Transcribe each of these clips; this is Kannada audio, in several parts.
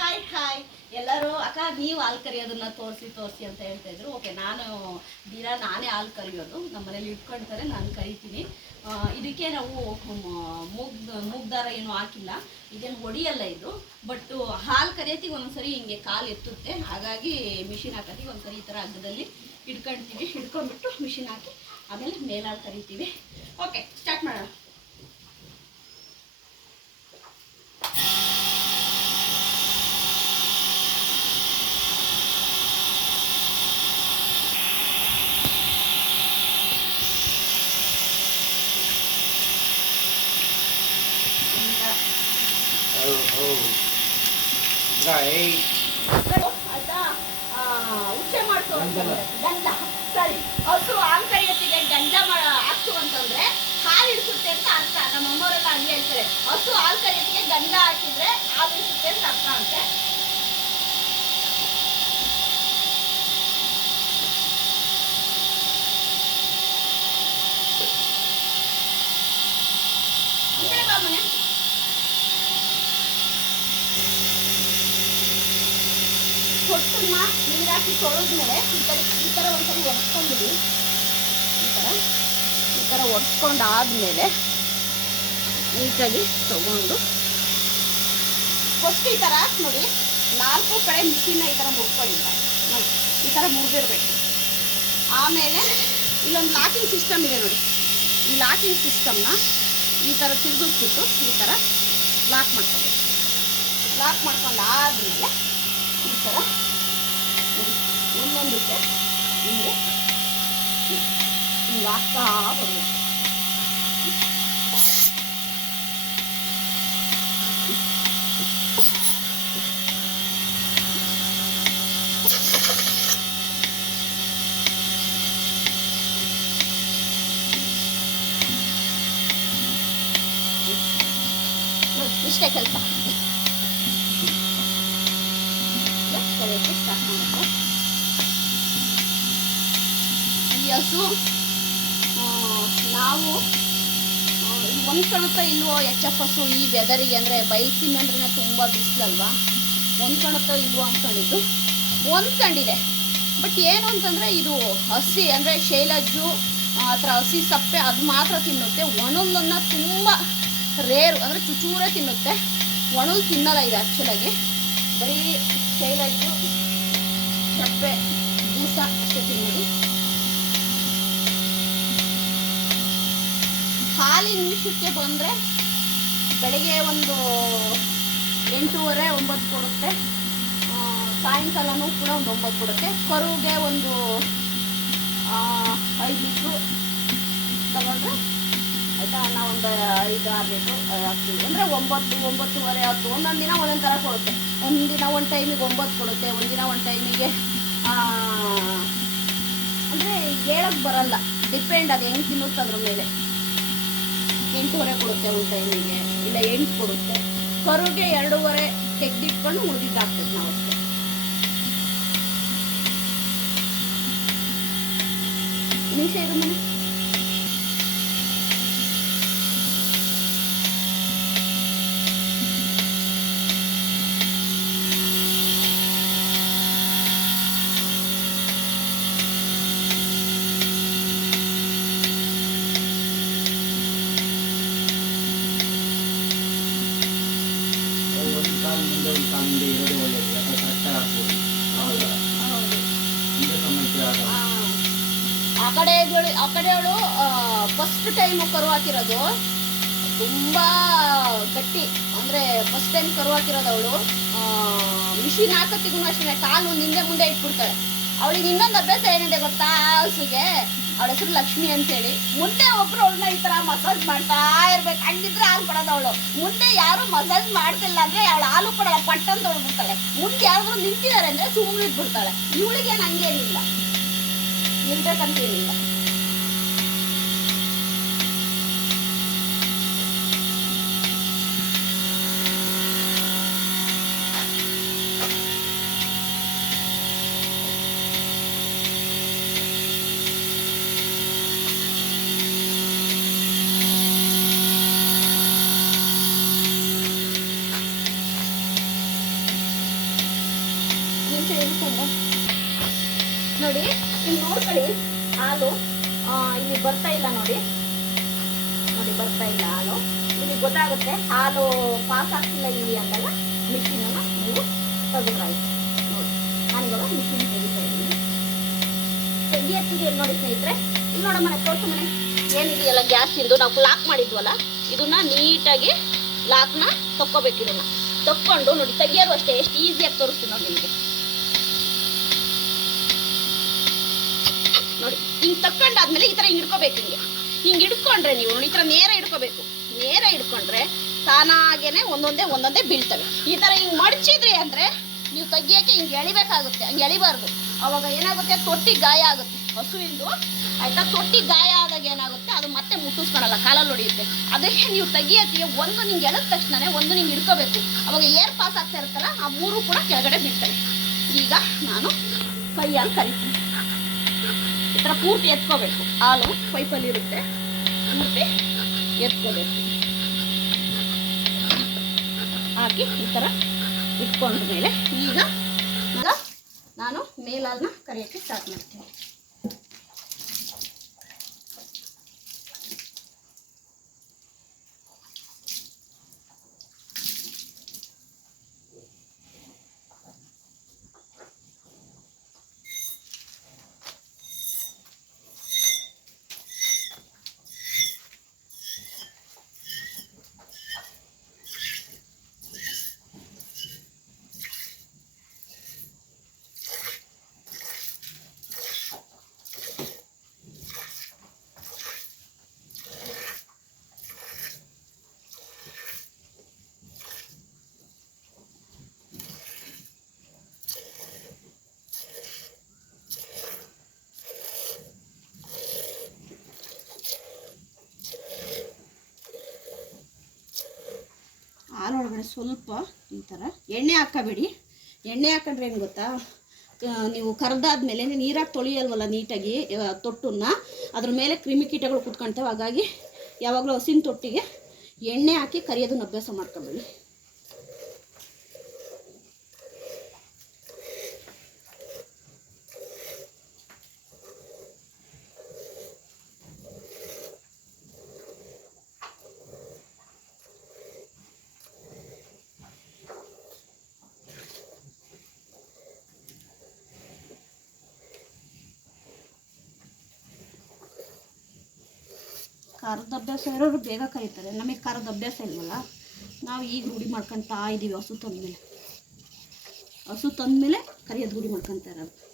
ಹಾಯ್ ಹಾಯ್ ಎಲ್ಲರೂ, ಅಕ್ಕ, ನೀವು ಹಾಲು ಕರಿಯೋದನ್ನ ತೋರಿಸಿ ತೋರಿಸಿ ಅಂತ ಹೇಳ್ತಾ ಇದ್ರು. ಓಕೆ ನಾನು ದಿನ ನಾನೇ ಹಾಲು ಕರಿಯೋದು. ನಮ್ಮ ಮನೇಲಿ ಇಟ್ಕೊಳ್ತಾರೆ, ನಾನು ಕರಿತೀನಿ. ಇದಕ್ಕೆ ನಾವು ಮೂಗ್, ಮೂಗ್ದಾರ ಏನು ಹಾಕಿಲ್ಲ. ಇದೇನು ಹೊಡಿಯಲ್ಲ ಇದು. ಬಟ್ ಹಾಲು ಕರಿಯತ್ತಿಗೆ ಒಂದ್ಸರಿ ಹಿಂಗೆ ಕಾಲು ಎತ್ತುತ್ತೆ. ಹಾಗಾಗಿ ಮಿಷಿನ್ ಹಾಕೋತಿಗೆ ಒಂದ್ಸರಿ ಈ ಥರ ಹಗ್ಗದಲ್ಲಿ ಹಿಡ್ಕೊಳ್ತೀವಿ ಹಿಡ್ಕೊಂಡ್ಬಿಟ್ಟು ಮಿಷಿನ್ ಹಾಕಿ ಆಮೇಲೆ ಮೇಲಾಳು ಕರಿತೀವಿ. ಓಕೆ ಸ್ಟಾರ್ಟ್ ಮಾಡೋಣ. Right. ಆಯ್ತಾ ಉಚ್ಚೆ ಗಂಟಲ. ಗಂಡ ಸರಿ ಹಸು ಹಾಲು ಕರಿಯತ್ತಿಗೆ ಗಂಡ ಹಾಕ್ತು ಅಂತಂದ್ರೆ ಹಾಲು ಇಳಿಸುತ್ತೆ ಅಂತ ಅರ್ಥ ನಮ್ಮ ಅಮ್ಮವರೆಲ್ಲ ಹಂಗೆ ಹೇಳ್ತಾರೆ ಹಸು ಹಾಲು ಕರಿಯತ್ತಿಗೆ ಗಂಡ ಹಾಕಿದ್ರೆ ಹಾಲು ಇಳಿಸುತ್ತೆ ಅಂತ ಅರ್ಥ ಅಂತೆ ಈ ಕಡೆ ಬಾ ಮನೆ. ಹೊಟ್ಟನ್ನ ನೀರಾಕಿ ತೊಳೆದ್ಮೇಲೆ ಈ ಥರ ಈ ಥರ ಒಂದ್ಸರಿ ಒರೆಸ್ಕೊಂಡಿರಿ ಈ ಥರ ಈ ಥರ ಒರೆಸ್ಕೊಂಡಾದ್ಮೇಲೆ ನೀಟಾಗಿ ತಗೊಂಡು ಫಸ್ಟ್ ಈ ಥರ ನೋಡಿ, ನಾಲ್ಕು ಕಡೆ ಮಿಷಿನ್ನ ಈ ಥರ ಮುಟ್ಕೊಳ್ಳಿ. ನೋಡಿ, ಈ ಥರ ಮುರಿದಿರ್ಬೇಕು. ಆಮೇಲೆ ಇಲ್ಲೊಂದು ಲಾಕಿಂಗ್ ಸಿಸ್ಟಮ್ ಇದೆ ನೋಡಿ. ಈ ಲಾಕಿಂಗ್ ಸಿಸ್ಟಮ್ನ ಈ ಥರ ತಿರುಗಿಸ್ಬಿಟ್ಟು ಈ ಥರ ಲಾಕ್ ಮಾಡ್ಕೊಬೇಕು. ಲಾಕ್ ಮಾಡ್ಕೊಂಡು ಆದಮೇಲೆ ಈ ಥರ ನೋಡಿ, ಒಂದೊಂದಕ್ಕೆ ಹಿಂಗೆ. ಹಿಂಗೆ ಹಾಕ್ತಾ ಬರಬೇಕು ನೋಡಿ, ಇಷ್ಟೇ ಕೆಲಸ. ಕರೆಯೋಕ್ಕೆ ಸ್ಟಾರ್ಟ್ ಮಾಡುತ್ತೆ ಈ ಹಸು ನಾವು ಹೊಂದ್ಕೊಳುತ್ತಾ ಇಲ್ವೋ ಎಚ್ ಎಫ್ ಹಸು ಈ ವೆದರಿಗೆ ಅಂದರೆ ಬಯಲ್ಸೀಮೆ ಅಂದ್ರೆ ತುಂಬ ಬಿಸಿಲಲ್ವಾ? ಹೊಂದ್ಕೊಳುತ್ತೋ ಇಲ್ವೋ ಅಂದ್ಕೊಂಡಿದ್ದು ಹೊಂದ್ಕೊಂಡಿದೆ ಬಟ್ ಏನು ಅಂತಂದರೆ ಇದು ಹಸಿ, ಅಂದರೆ ಶೈಲಜ್ಜು ಆ ಥರ ಹಸಿ ಸಪ್ಪೆ ಅದು ಮಾತ್ರ ತಿನ್ನುತ್ತೆ. ಒಣಲನ್ನು ತುಂಬ ರೇರು ಅಂದರೆ ಚುಚೂರೇ ತಿನ್ನುತ್ತೆ. ಒಣಲ್ ತಿನ್ನಲ್ಲ ಇದು ಆ್ಯಕ್ಚುಲಾಗಿ ಬರೀ ಶೈಲಜ್ಜು ಸಪ್ಪೆ ಬೂಸ ಅಷ್ಟೇ ಹಾಲಿನ ಬಂದರೆ ಬೆಳಿಗ್ಗೆ ಒಂದು ಎಂಟೂವರೆ, ಒಂಬತ್ತು ಕೊಡುತ್ತೆ. ಸಾಯಂಕಾಲನೂ ಕೂಡ ಒಂದು ಒಂಬತ್ತು ಕೊಡುತ್ತೆ. ಕರುಗೆ ಒಂದು ಐದು ಲೀಟ್ರು ತಗೊಂಡ್ರೆ ಆಯಿತಾ, ನಾವೊಂದು ಐದು ಆರು ಲೀಟ್ರು ಹಾಕ್ತೀವಿ. ಅಂದರೆ ಒಂಬತ್ತು, ಒಂಬತ್ತುವರೆ, ಹತ್ತು, ಒಂದೊಂದು ದಿನ ಒಂದೊಂದು ಥರ ಕೊಡುತ್ತೆ. ಒಂದು ದಿನ ಒಂದು ಟೈಮಿಗೆ ಒಂಬತ್ತು ಕೊಡುತ್ತೆ, ಒಂದಿನ ದಿನ ಒಂದು ಟೈಮಿಗೆ ಅಂದರೆ ಹೇಳಕ್ಕೆ ಬರಲ್ಲ. ಡಿಪೆಂಡ್ ಅದು ಹೆಂಗೆ ತಿನ್ನುತ್ತೆ ಅದ್ರ ಮೇಲೆ. ಎಂಟೂವರೆ ಕೊಡುತ್ತೆ ಒಂದು ಟೈಮಿಗೆ ಇಲ್ಲ ಎಂಟು ಕೊಡುತ್ತೆ. ಕರುಗೆ ಎರಡೂವರೆ ತೆಗೆದಿಟ್ಕೊಂಡು ಉಳಿದಿದ್ದು ಹಾಕ್ಬೇಕು ನಾವು ಅಷ್ಟೇ. ನಿಮಿಷ ಇರು ಮನೆ? ಮುಂದೆ ಮುಂದೆ ಇರೋದೇ ಒಳ್ಳೇದು, ಯಾಕಂದ್ರೆ ಕರೆಕ್ಟಾಗಿ ಆಗ್ಬೋದು. ಹೌದು? ಆಗಲ್ಲ ಆ ಆ ಕಡೆಯವಳು ಫಸ್ಟ್ ಟೈಮ್ ಕರು ಹಾಕಿರೋದು ತುಂಬಾ ಗಟ್ಟಿ. ಅಂದ್ರೆ ಫಸ್ಟ್ ಟೈಮ್ ಕರು ಹಾಕಿರೋದು ಅವಳು ಮಿಷಿನ್ ಹಾಕತ್ತಿಗೂ ಅಷ್ಟೇ ಕಾಲು ಹಿಂದೆ ಮುಂದೆ ಇಟ್ಬಿಡ್ತಾಳೆ. ಅವಳಿಗೆ ಇನ್ನೊಂದು ಅಭ್ಯಾಸ ಏನಿದೆ ಗೊತ್ತಾ ಹಸುಗೆ? ಅವಳ ಹೆಸರು ಲಕ್ಷ್ಮಿ ಅಂತೇಳಿ. ಮುಂದೆ ಒಬ್ರು ಅವಳನ್ನ ಈ ತರ ಮಸಾಜ್ ಮಾಡ್ತಾ ಇರ್ಬೇಕು. ಹಂಗಿದ್ರೆ ಹಾಲು ಕೊಡೋದು ಅವಳು. ಮುಂದೆ ಯಾರು ಮಸಾಜ್ ಮಾಡ್ತಿಲ್ಲ ಅಂದ್ರೆ ಅವಳು ಹಾಲು ಕೊಡಲ್ಲ, ಪಟ್ಟಂತ ಹೊಡ್ಬಿಡ್ತಾಳೆ ಮುಂದೆ ಯಾರಾದ್ರೂ ನಿಂತಿದ್ದಾರೆ ಅಂದ್ರೆ ಸುಮ್ಮನೆ ಇಟ್ಬಿಡ್ತಾಳೆ ಇವಳಿಗೆ ನಂಗೇನಿಲ್ಲ ನಿಲ್ಬೇಕಂತೇನಿಲ್ಲ ಇಲ್ಲಿ ನೋಡ್ಕೊಳ್ಳಿ, ಹಾಲು ಇಲ್ಲಿ ಬರ್ತಾ ಇಲ್ಲ ನೋಡಿ. ನೋಡಿ, ಬರ್ತಾ ಇಲ್ಲ ಹಾಲು. ಇಲ್ಲಿ ಗೊತ್ತಾಗುತ್ತೆ, ಹಾಲು ಪಾಸ್ ಆಗ್ತಿಲ್ಲ ಇಲ್ಲಿ ಅಂದಾಗ ಮಿಷಿನನ್ನು ನೀವು ತೆಗೆದ್ರಾಯ್ತು ನೋಡಿ ನಾನಿವಾಗ ಮಿಷಿನ್ ತೆಗಿತಾ ಇದ್ದೀನಿ. ತೆಗಿಯತ್ತಿದೆ ನೋಡಿ ಸ್ನೇಹಿತರೆ, ಇಲ್ಲಿ ನೋಡೋ ಮನೆ ತೋರ್ಸು ಮನೆ. ಏನಿದೆಯಲ್ಲ ಗ್ಯಾಸ್ ಇಂದು? ನಾವು ಲಾಕ್ ಮಾಡಿದ್ವಲ್ಲ, ಇದನ್ನ ನೀಟಾಗಿ ಲಾಕ್ನ ತಕ್ಕೋಬೇಕು ಇದನ್ನ. ತಕ್ಕೊಂಡು ನೋಡಿ ತೆಗಿಯೋದು ಅಷ್ಟೇ, ಎಷ್ಟು ಈಸಿಯಾಗಿ ತೋರಿಸ್ತೀನಿ ನೋಡಿ ನಿಮಗೆ. ಹಿಂಗ್ ತಕ್ಕೊಂಡಾದ್ಮೇಲೆ ಈ ತರ ಹಿಂಗ್ ಹಿಡ್ಕೋಬೇಕು ಹಿಂಗೆ. ಹಿಂಗ್ ಹಿಡ್ಕೊಂಡ್ರೆ ನೀವು ಈ ತರ ನೇರ ಹಿಡ್ಕೋಬೇಕು. ನೇರ ಹಿಡ್ಕೊಂಡ್ರೆ ತಾನಾಗೇನೆ ಒಂದೊಂದೇ ಒಂದೊಂದೇ ಬೀಳ್ತವೆ. ಈ ತರ ಹಿಂಗ್ ಮಡಚಿದ್ರಿ ಅಂದ್ರೆ ನೀವು ತೆಗಿಯಕ್ಕೆ ಹಿಂಗ್ ಎಳಿಬೇಕಾಗುತ್ತೆ. ಹಂಗೆ ಎಳಿಬಾರ್ದು. ಅವಾಗ ಏನಾಗುತ್ತೆ? ತೊಟ್ಟಿ ಗಾಯ ಆಗುತ್ತೆ. ಹಸುವಿಂದು ಆಯ್ತಾ? ತೊಟ್ಟಿ ಗಾಯ ಆದಾಗ ಏನಾಗುತ್ತೆ? ಅದು ಮತ್ತೆ ಮುಟ್ಟಿಸ್ಕೊಳಲ್ಲ, ಕಾಲಲ್ಲಿ ಹೊಡೆಯುತ್ತೆ. ಅದಕ್ಕೆ ನೀವು ತೆಗಿಯತ್ತಿಗೆ ಒಂದು ನಿಂಗೆ ಎಳೆದ ತಕ್ಷಣನೇ ಒಂದು ನಿಂಗೆ ಹಿಡ್ಕೋಬೇಕು. ಅವಾಗ ಏರ್ ಪಾಸ್ ಆಗ್ತಾ ಇರುತ್ತಲ್ಲ, ಆ ಮೂರು ಕೂಡ ಕೆಳಗಡೆ ಬೀಳ್ತವೆ. ಈಗ ನಾನು ಕೈಯಲ್ಲಿ ಕರಿತೀನಿ. ಈ ಥರ ಪೂರ್ತಿ ಎತ್ಕೋಬೇಕು. ಹಾಲು ಪೈಪಲ್ಲಿ ಇರುತ್ತೆ. ಪೂರ್ತಿ ಎತ್ಕೋಬೇಕು. ಹಾಕಿ ಈ ಥರ ಇಟ್ಕೊಂಡ ಮೇಲೆ ಈಗ ನಾನು ಮೇಲಾಲ್ನ ಕರಿಯೋಕ್ಕೆ ಸ್ಟಾರ್ಟ್ ಮಾಡ್ತೀನಿ. ಹಾಲೊಳಗಡೆ ಸ್ವಲ್ಪ ಈ ಥರ ಎಣ್ಣೆ ಹಾಕಬೇಡಿ. ಎಣ್ಣೆ ಹಾಕೊಂಡ್ರೆ ಏನು ಗೊತ್ತಾ? ನೀವು ಕರೆದಾದ್ಮೇಲೆ ನೀರಾಗಿ ತೊಳೆಯಲ್ವಲ್ಲ ನೀಟಾಗಿ ತೊಟ್ಟನ್ನ, ಅದ್ರ ಮೇಲೆ ಕ್ರಿಮಿಕೀಟಗಳು ಕುತ್ಕೊಳ್ತವೆ ಹಾಗಾಗಿ ಯಾವಾಗಲೂ ಹಸಿನ ತೊಟ್ಟಿಗೆ ಎಣ್ಣೆ ಹಾಕಿ ಕರಿಯೋದನ್ನ ಅಭ್ಯಾಸ ಮಾಡ್ಕೊಬೇಡಿ. ಖಾರದ ಅಭ್ಯಾಸ ಇರೋರು ಬೇಗ ಕರೀತಾರೆ ನಮಗೆ ಖಾರದ ಅಭ್ಯಾಸ ಇಲ್ವಲ್ಲ? ನಾವು ಈಗ ರೂಢಿ ಮಾಡ್ಕೊತಾ ಇದ್ದೀವಿ ಹಸು ತಂದಮೇಲೆ. ಹಸು ತಂದಮೇಲೆ ಕರಿಯೋದು ರೂಢಿ ಮಾಡ್ಕೊತಾ ಇರೋದು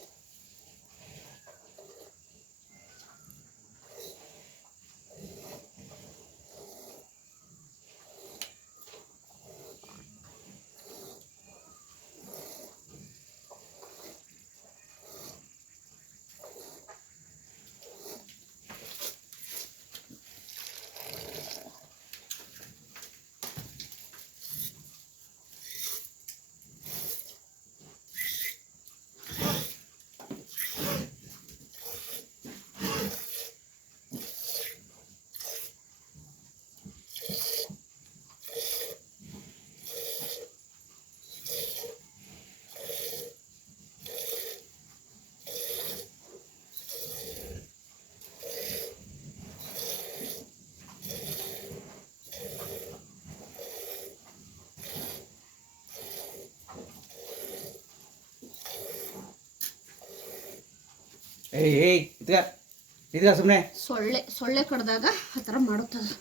ಏಯ್ ಏಯ್ ಇದ್ಗ ಇದ್ಗ ಸುಮ್ಮನೆ ಸೊಳ್ಳೆ ಸೊಳ್ಳೆ ಕಡ್ದಾಗ ಆ ಥರ ಮಾಡುತ್ತದೆ.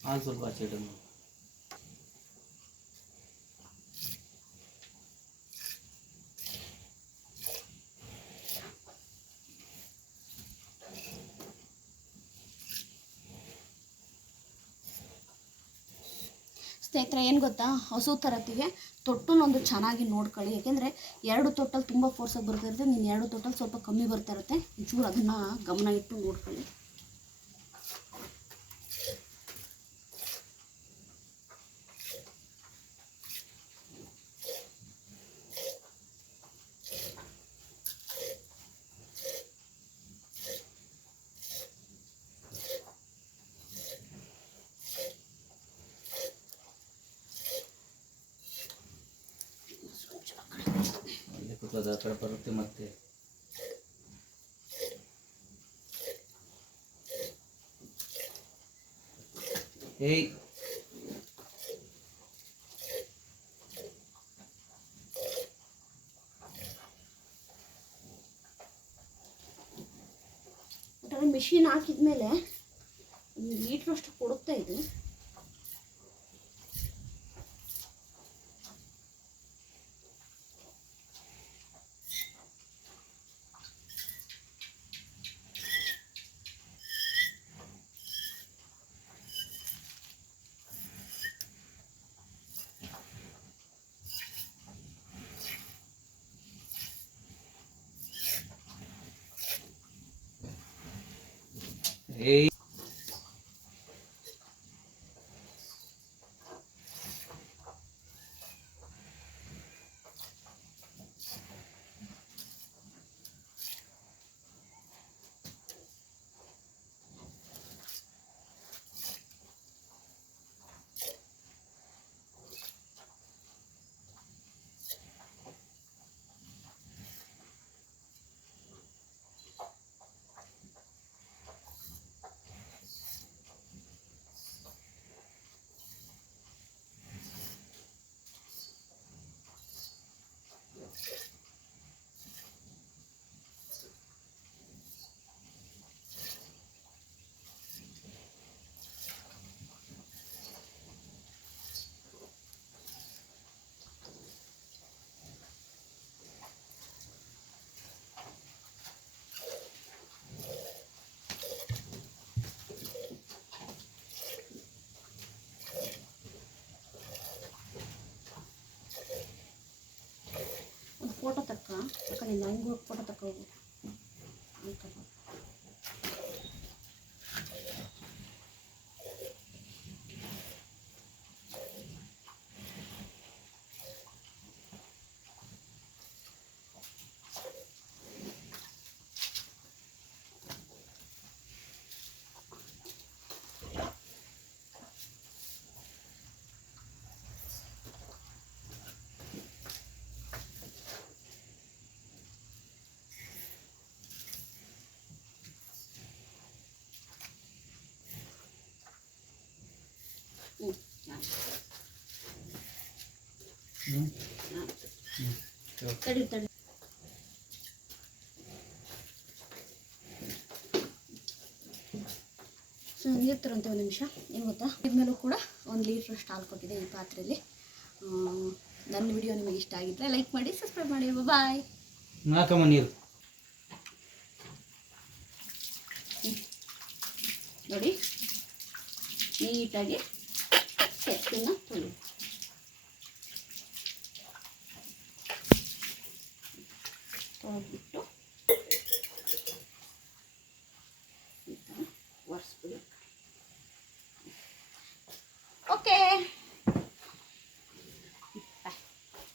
ಹಾಲು ಸ್ವಲ್ಪ ಸ್ನೇಹಿತರೆ, ಏನು ಗೊತ್ತಾ? ಹಸು ತರತಿಗೆ ತೊಟ್ಟನ್ನೊಂದು ಚೆನ್ನಾಗಿ ನೋಡ್ಕೊಳ್ಳಿ. ಯಾಕೆಂದರೆ ಎರಡು ತೊಟ್ಟಲ್ಲಿ ತುಂಬ ಫೋರ್ಸಾಗಿ ಬರ್ತಾ ಇರುತ್ತೆ. ನೀನು ಎರಡು ತೊಟ್ಟಲ್ಲಿ ಸ್ವಲ್ಪ ಕಮ್ಮಿ ಬರ್ತಾ ಇರುತ್ತೆ. ಒಂಚೂರು ಅದನ್ನು ಗಮನ ಇಟ್ಟು ನೋಡ್ಕೊಳ್ಳಿ. ಹೋಗ್ತದೆ ಕಡೆ ಬರುತ್ತೆ ಮತ್ತೆ ಏಯ್. ಮಿಷಿನ್ ಹಾಕಿದ್ಮೇಲೆ ಲೀಟ್ರ್ ಅಷ್ಟು ಕೊಡುತ್ತೆ ಇದು. ಏಯ್ ಅಕ್ಕ ನಿನ್ನ ಹಂಗೆ ಹೋಗಿ ಫೋಟೋ ಸೊ ನೀರು ತರಂತೆ ಒಂದು ನಿಮಿಷ ಏನು ಗೊತ್ತಾ ಇದ್ಮೇಲೂ ಕೂಡ ಒಂದು ಲೀಟ್ರಷ್ಟು ಹಾಲು ಕೊಟ್ಟಿದೆ ಈ ಪಾತ್ರೆಯಲ್ಲಿ. ನನ್ನ ವಿಡಿಯೋ ನಿಮಗೆ ಇಷ್ಟ ಆಗಿದ್ರೆ ಲೈಕ್ ಮಾಡಿ ಸಬ್ಸ್ಕ್ರೈಬ್ ಮಾಡಿ. ಬಾಯ್. ನೀರು. ನೋಡಿ ನೀಟಾಗಿ Çek bunu. Tamam.